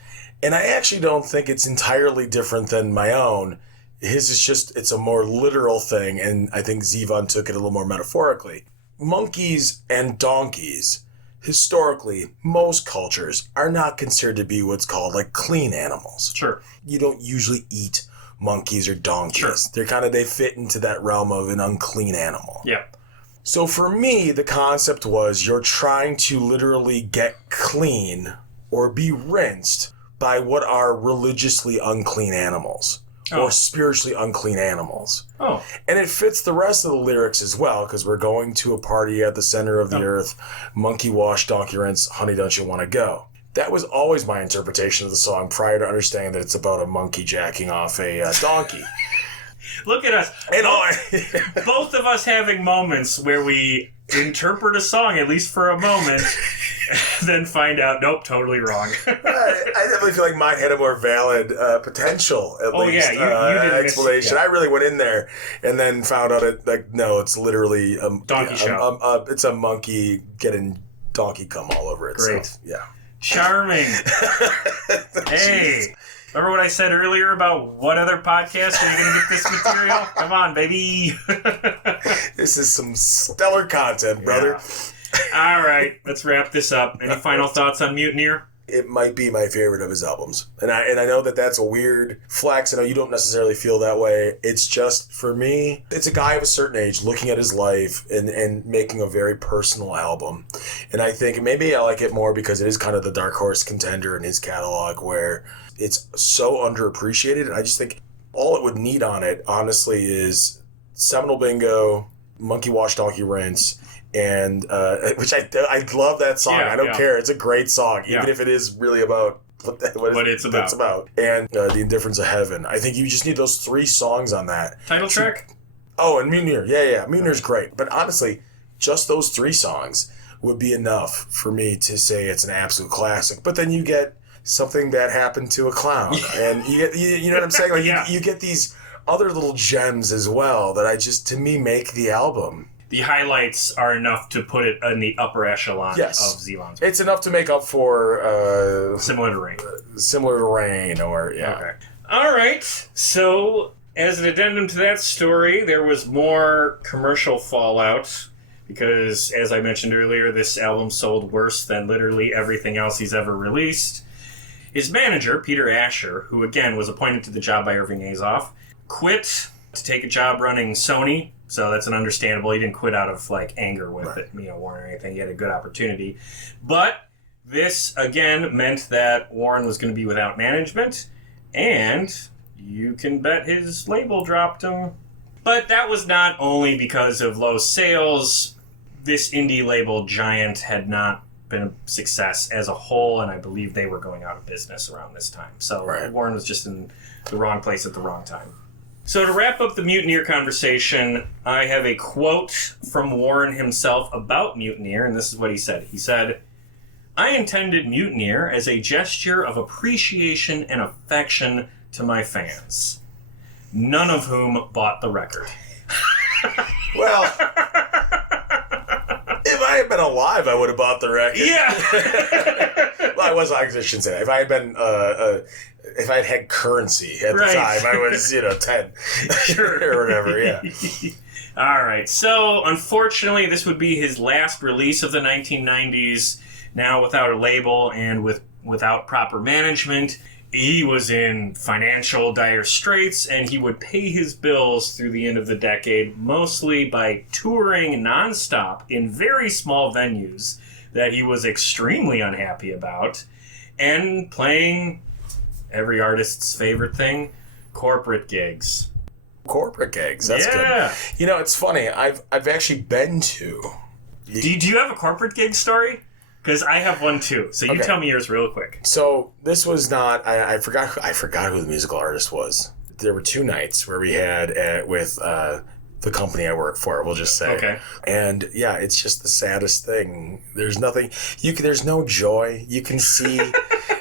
And I actually don't think it's entirely different than my own. His is just, it's a more literal thing, and I think Zevon took it a little more metaphorically. Monkeys and donkeys, historically, most cultures are not considered to be what's called, like, clean animals. Sure. You don't usually eat monkeys or donkeys. Sure. They fit into that realm of an unclean animal. Yeah. So for me, the concept was you're trying to literally get clean or be rinsed by what are religiously unclean animals or spiritually unclean animals. Oh. And it fits the rest of the lyrics as well, because we're going to a party at the center of the earth, monkey wash, donkey rinse, honey, don't you want to go? That was always my interpretation of the song prior to understanding that it's about a monkey jacking off a donkey. Look at us. Both of us having moments where we interpret a song, at least for a moment, then find out, nope, totally wrong. I definitely feel like mine had a more valid potential, at least. You didn't explanation. I really went in there and then found out no, it's literally donkey show. It's a monkey getting donkey cum all over it. Great. So, yeah. Charming. Hey, remember what I said earlier about what other podcast are you going to get this material? Come on, baby. This is some stellar content, brother. Yeah. All right, let's wrap this up. Any final thoughts on Mutineer? It might be my favorite of his albums. And I know that that's a weird flex. I know you don't necessarily feel that way. It's just, for me, it's a guy of a certain age looking at his life and making a very personal album. And I think maybe I like it more because it is kind of the dark horse contender in his catalog where it's so underappreciated. And I just think all it would need on it, honestly, is Seminole Bingo, Monkey Wash, Donkey Rinse, and which I love that song. I don't care. It's a great song, even if it is really about what it's about. And The Indifference of Heaven. I think you just need those 3 songs on that. Title track? Oh, and Mutineer. Yeah. Mutineer's great. But honestly, just those 3 songs would be enough for me to say it's an absolute classic. But then you get Something That Happened to a Clown. And you get, you know what I'm saying? Like you get these other little gems as well that to me, make the album. The highlights are enough to put it in the upper echelon of Zevon's. It's enough to make up for... Similar to Rain. Similar to Rain, or... Yeah. Okay. All right. So, as an addendum to that story, there was more commercial fallout because, as I mentioned earlier, this album sold worse than literally everything else he's ever released. His manager, Peter Asher, who, again, was appointed to the job by Irving Azoff, quit to take a job running Sony. So that's an understandable. He didn't quit out of anger with it, Warren or anything. He had a good opportunity. But this, again, meant that Warren was going to be without management. And you can bet his label dropped him. But that was not only because of low sales. This indie label giant had not been a success as a whole, and I believe they were going out of business around this time. So Warren was just in the wrong place at the wrong time. So to wrap up the Mutineer conversation, I have a quote from Warren himself about Mutineer, and this is what he said. He said, "I intended Mutineer as a gesture of appreciation and affection to my fans, none of whom bought the record." Well, if I had been alive, I would have bought the record. Yeah. Well, I shouldn't say that. If I had been... if I had currency at the time, I was, 10. Sure. Or whatever, yeah. All right. So, unfortunately, this would be his last release of the 1990s, now without a label and without proper management. He was in financial dire straits, and he would pay his bills through the end of the decade, mostly by touring nonstop in very small venues that he was extremely unhappy about, and playing... every artist's favorite thing, corporate gigs. Corporate gigs, that's good. It's funny. I've actually been to... Do you have a corporate gig story? Because I have one too. So you tell me yours real quick. So this was not... I forgot who the musical artist was. There were 2 nights where we had with the company I work for, we'll just say. Okay. And it's just the saddest thing. There's nothing... there's no joy. You can see...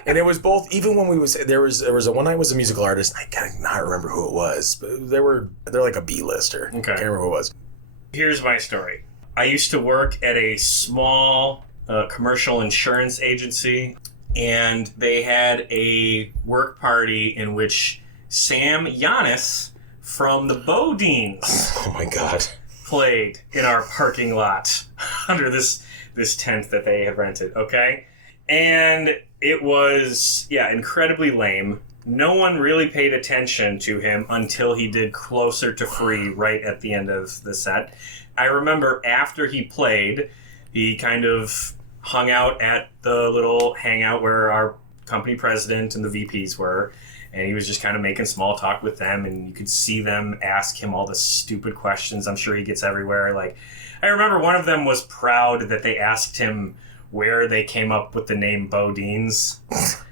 And it was both, even when there was a one night was a musical artist, I cannot remember who it was, but they're like a B-lister. Okay. I can't remember who it was. Here's my story. I used to work at a small commercial insurance agency, and they had a work party in which Sam Giannis from the Bodines oh my God, played in our parking lot under this tent that they had rented, okay? And it was, incredibly lame. No one really paid attention to him until he did Closer to Free right at the end of the set. I remember after he played, he kind of hung out at the little hangout where our company president and the VPs were, and he was just kind of making small talk with them, and you could see them ask him all the stupid questions I'm sure he gets everywhere. I remember one of them was proud that they asked him where they came up with the name Bodines.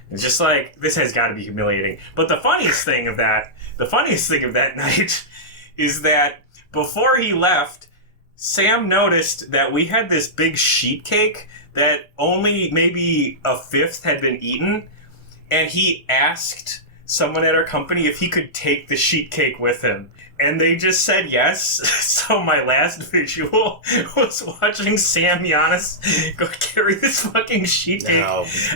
It's just this has got to be humiliating. But the funniest thing of that night is that before he left, Sam noticed that we had this big sheet cake that only maybe a fifth had been eaten, and he asked someone at our company if he could take the sheet cake with him. And they just said yes. So my last visual was watching Sam Giannis go carry this fucking sheet cake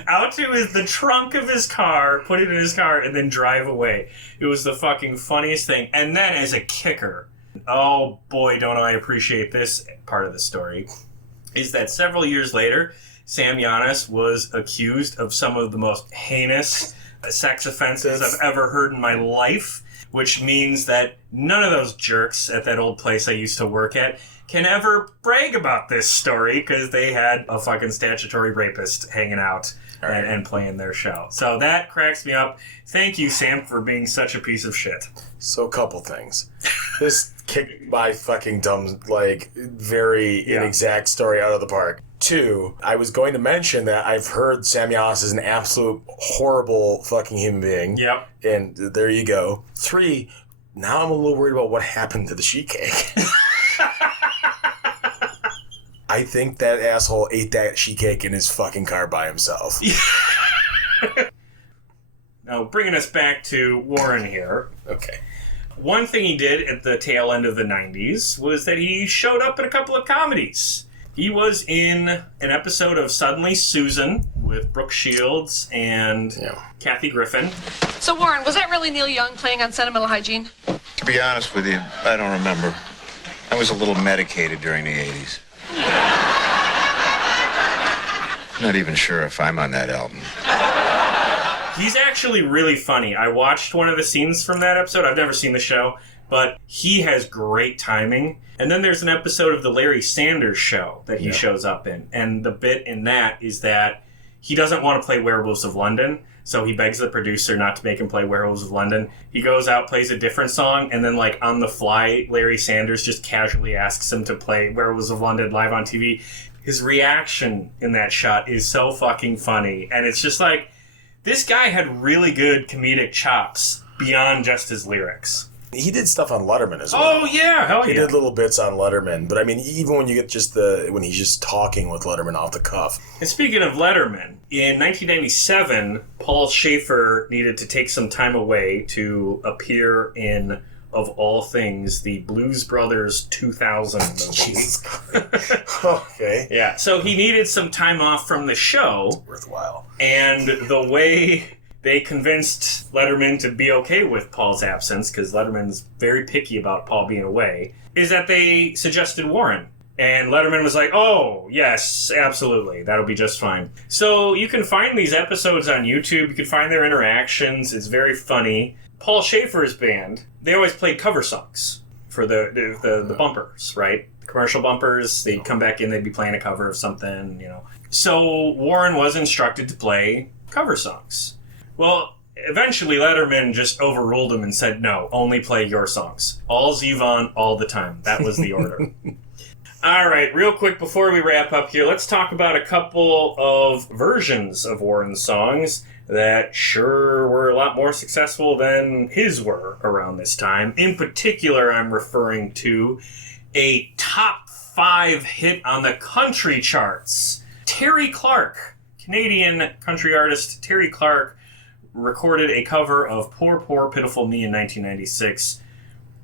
out to the trunk of his car, put it in his car, and then drive away. It was the fucking funniest thing. And then as a kicker, oh boy, don't I appreciate this part of the story, is that several years later, Sam Giannis was accused of some of the most heinous sex offenses I've ever heard in my life, which means that none of those jerks at that old place I used to work at can ever brag about this story because they had a fucking statutory rapist hanging out and playing their show. So that cracks me up. Thank you, Sam, for being such a piece of shit. So a couple things. This kicked my fucking dumb, like, very inexact story out of the park. 2, I was going to mention that I've heard Sam Giannis is an absolute horrible fucking human being. Yep. And there you go. 3, now I'm a little worried about what happened to the sheet cake. I think that asshole ate that sheet cake in his fucking car by himself. Now, bringing us back to Warren here. Okay. One thing he did at the tail end of the 90s was that he showed up in a couple of comedies. He was in an episode of Suddenly Susan with Brooke Shields and Kathy Griffin. So, Warren, was that really Neil Young playing on Sentimental Hygiene? To be honest with you, I don't remember. I was a little medicated during the 80s. Not even sure if I'm on that album. He's actually really funny. I watched one of the scenes from that episode. I've never seen the show, but he has great timing. And then there's an episode of the Larry Sanders Show that he shows up in. And the bit in that is that he doesn't want to play Werewolves of London, so he begs the producer not to make him play Werewolves of London. He goes out, plays a different song, and then, like, on the fly, Larry Sanders just casually asks him to play Werewolves of London live on TV. His reaction in that shot is so fucking funny. And it's just like, this guy had really good comedic chops beyond just his lyrics. He did stuff on Letterman as well. Oh, yeah, hell yeah. He did little bits on Letterman. But, I mean, even when you get just when he's just talking with Letterman off the cuff. And speaking of Letterman, in 1997, Paul Schaefer needed to take some time away to appear in, of all things, the Blues Brothers 2000 movie. Jesus Christ. Okay. Yeah, so he needed some time off from the show. It's worthwhile. And the way they convinced Letterman to be okay with Paul's absence, because Letterman's very picky about Paul being away, is that they suggested Warren. And Letterman was like, oh, yes, absolutely. That'll be just fine. So you can find these episodes on YouTube. You can find their interactions. It's very funny. Paul Schaefer's band, they always played cover songs for the bumpers, right? The commercial bumpers, they'd come back in, they'd be playing a cover of something, you know. So Warren was instructed to play cover songs. Well, eventually Letterman just overruled him and said, no, only play your songs. All Zevon, all the time. That was the order. All right, real quick before we wrap up here, let's talk about a couple of versions of Warren's songs that sure were a lot more successful than his were around this time. In particular, I'm referring to a top 5 hit on the country charts. Terry Clark, Canadian country artist Terry Clark, recorded a cover of Poor, Poor, Pitiful Me in 1996.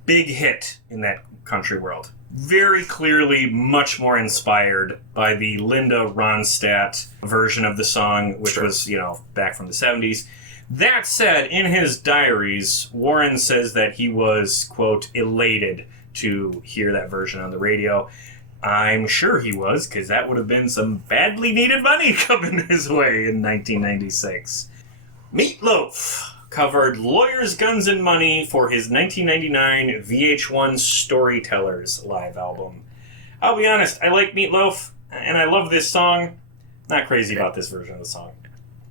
Big hit in that country world. Very clearly much more inspired by the Linda Ronstadt version of the song, which was, back from the 70s. That said, in his diaries, Warren says that he was, quote, elated to hear that version on the radio. I'm sure he was, because that would have been some badly needed money coming his way in 1996. Meatloaf covered Lawyers, Guns, and Money for his 1999 VH1 Storytellers live album. I'll be honest, I like Meatloaf, and I love this song. Not crazy about this version of the song.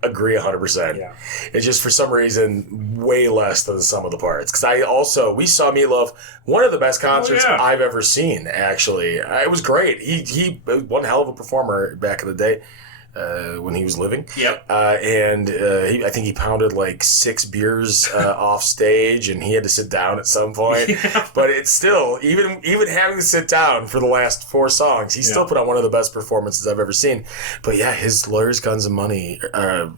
Agree 100%. Yeah. It's just, for some reaone, way less than the sum of the parts. Because we saw Meatloaf, one of the best concerts I've ever seen, actually. It was great. He one hell of a performer back in the day. when he was living. Yep. I think he pounded like 6 beers off stage, and he had to sit down at some point. Yeah. But it's still, even having to sit down for the last 4 songs, he still put on one of the best performances I've ever seen. But yeah, his Lawyers, Guns, and Money,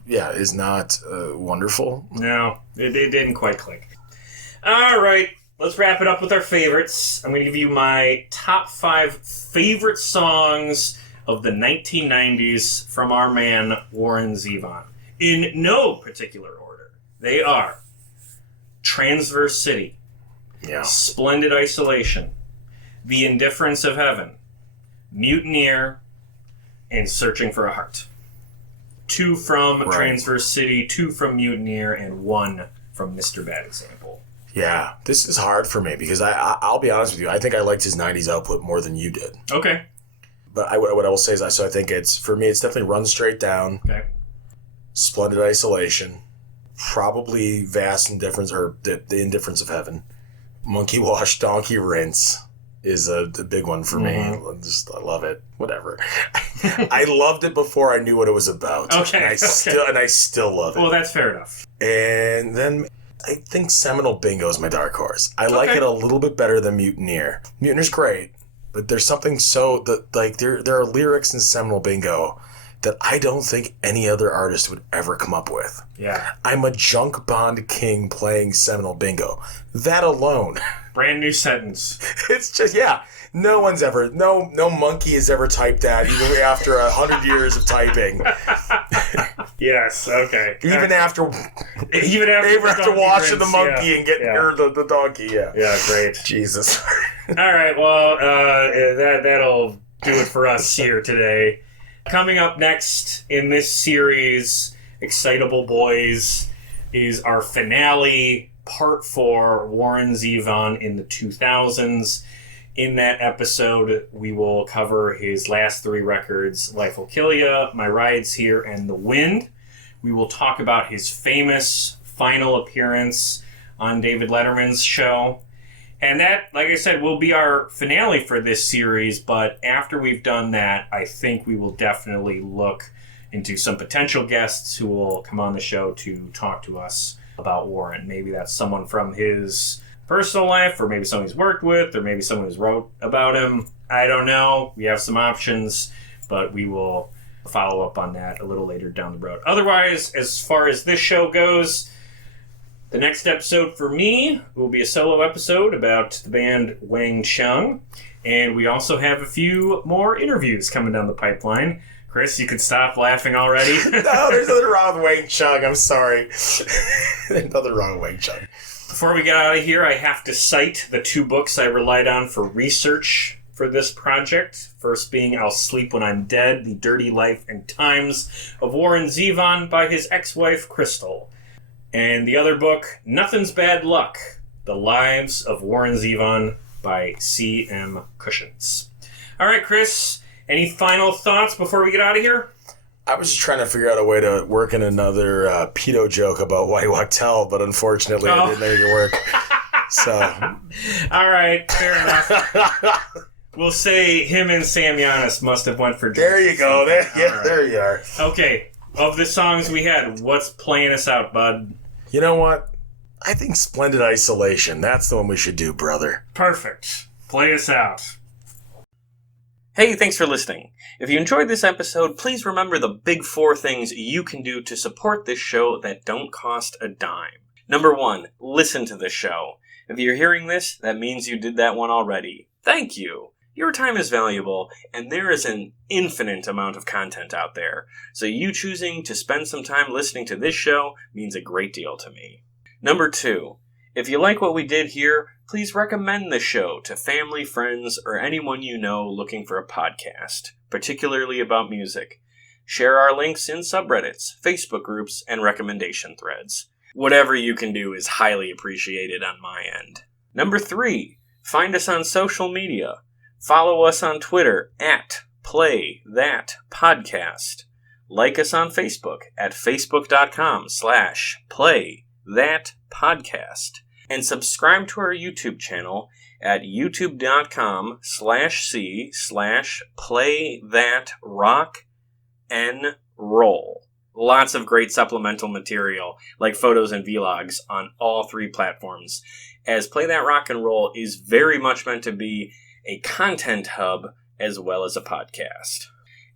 is not wonderful. No, it didn't quite click. All right, let's wrap it up with our favorites. I'm going to give you my top 5 favorite songs of the 1990s from our man, Warren Zevon. In no particular order. They are Transverse City, Splendid Isolation, The Indifference of Heaven, Mutineer, and Searching for a Heart. 2 from Transverse City, 2 from Mutineer, and 1 from Mr. Bad Example. Yeah, this is hard for me because I'll be honest with you. I think I liked his 90s output more than you did. Okay. But what I will say is, I think for me, it's definitely Run Straight Down, Splendid Isolation, probably Vast Indifference, or the Indifference of Heaven. Monkey Wash, Donkey Rinse is a big one for me. I love it. Whatever. I loved it before I knew what it was about. Okay. And I still love it. Well, that's fair enough. And then I think Seminole Bingo is my dark horse. I like it a little bit better than Mutineer. Mutineer's great. But there's something there are lyrics in Seminole Bingo that I don't think any other artist would ever come up with. Yeah. I'm a junk bond king playing Seminole Bingo. That alone. Brand new sentence. It's just, no monkey has ever typed that, even after 100 years of typing. Yes, okay. Even after washing the monkey and getting the donkey, Yeah, great. Jesus. All right, well, that'll do it for us here today. Coming up next in this series, Excitable Boys, is our finale, Part 4, Warren Zevon in the 2000s. In that episode, we will cover his last 3 records, Life Will Kill Ya, My Ride's Here, and The Wind. We will talk about his famous final appearance on David Letterman's show. And that, like I said, will be our finale for this series, but after we've done that, I think we will definitely look into some potential guests who will come on the show to talk to us about Warren. Maybe that's someone from his personal life, or maybe someone he's worked with, or maybe someone who's wrote about him. I don't know. We have some options, but we will follow up on that a little later down the road. Otherwise, as far as this show goes, the next episode for me will be a solo episode about the band Wang Chung, and we also have a few more interviews coming down the pipeline. Chris, you could stop laughing already. No, there's nothing wrong with Wang Chung. I'm sorry. There's nothing wrong with Wang Chung. Before we get out of here, I have to cite the 2 books I relied on for research for this project. First being I'll Sleep When I'm Dead, The Dirty Life and Times of Warren Zevon by his ex-wife, Crystal. And the other book, Nothing's Bad Luck, The Lives of Warren Zevon by C.M. Cushions. All right, Chris, any final thoughts before we get out of here? I was just trying to figure out a way to work in another pedo joke about White Wachtel, but unfortunately it didn't make it work. So, all right, fair enough. We'll say him and Sam Giannis must have went for drinks. There you go. There you are. Okay, of the songs we had, what's playing us out, bud? You know what? I think Splendid Isolation. That's the one we should do, brother. Perfect. Play us out. Hey, thanks for listening. If you enjoyed this episode, please remember the big 4 things you can do to support this show that don't cost a dime. Number 1, listen to the show. If you're hearing this, that means you did that one already. Thank you. Your time is valuable, and there is an infinite amount of content out there. So you choosing to spend some time listening to this show means a great deal to me. Number 2, if you like what we did here, please recommend the show to family, friends, or anyone you know looking for a podcast, particularly about music. Share our links in subreddits, Facebook groups, and recommendation threads. Whatever you can do is highly appreciated on my end. Number 3, find us on social media. Follow us on Twitter at PlayThatPodcast. Like us on Facebook at facebook.com/PlayThatPodcast. And subscribe to our YouTube channel at youtube.com/c/playthatrocknroll. roll. Lots of great supplemental material, like photos and vlogs, on all 3 platforms, as Play That Rock and Roll is very much meant to be a content hub as well as a podcast.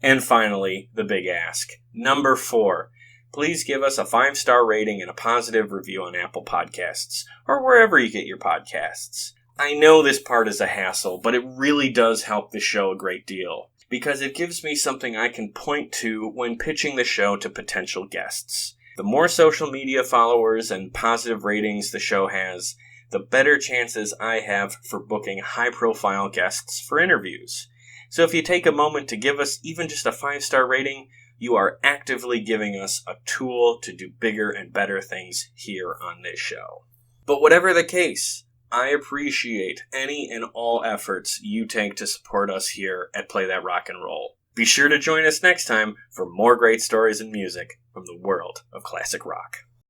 And finally, the big ask. Number 4, please give us a 5-star rating and a positive review on Apple Podcasts, or wherever you get your podcasts. I know this part is a hassle, but it really does help the show a great deal, because it gives me something I can point to when pitching the show to potential guests. The more social media followers and positive ratings the show has, the better chances I have for booking high-profile guests for interviews. So if you take a moment to give us even just a 5-star rating, you are actively giving us a tool to do bigger and better things here on this show. But whatever the case, I appreciate any and all efforts you take to support us here at Play That Rock and Roll. Be sure to join us next time for more great stories and music from the world of classic rock.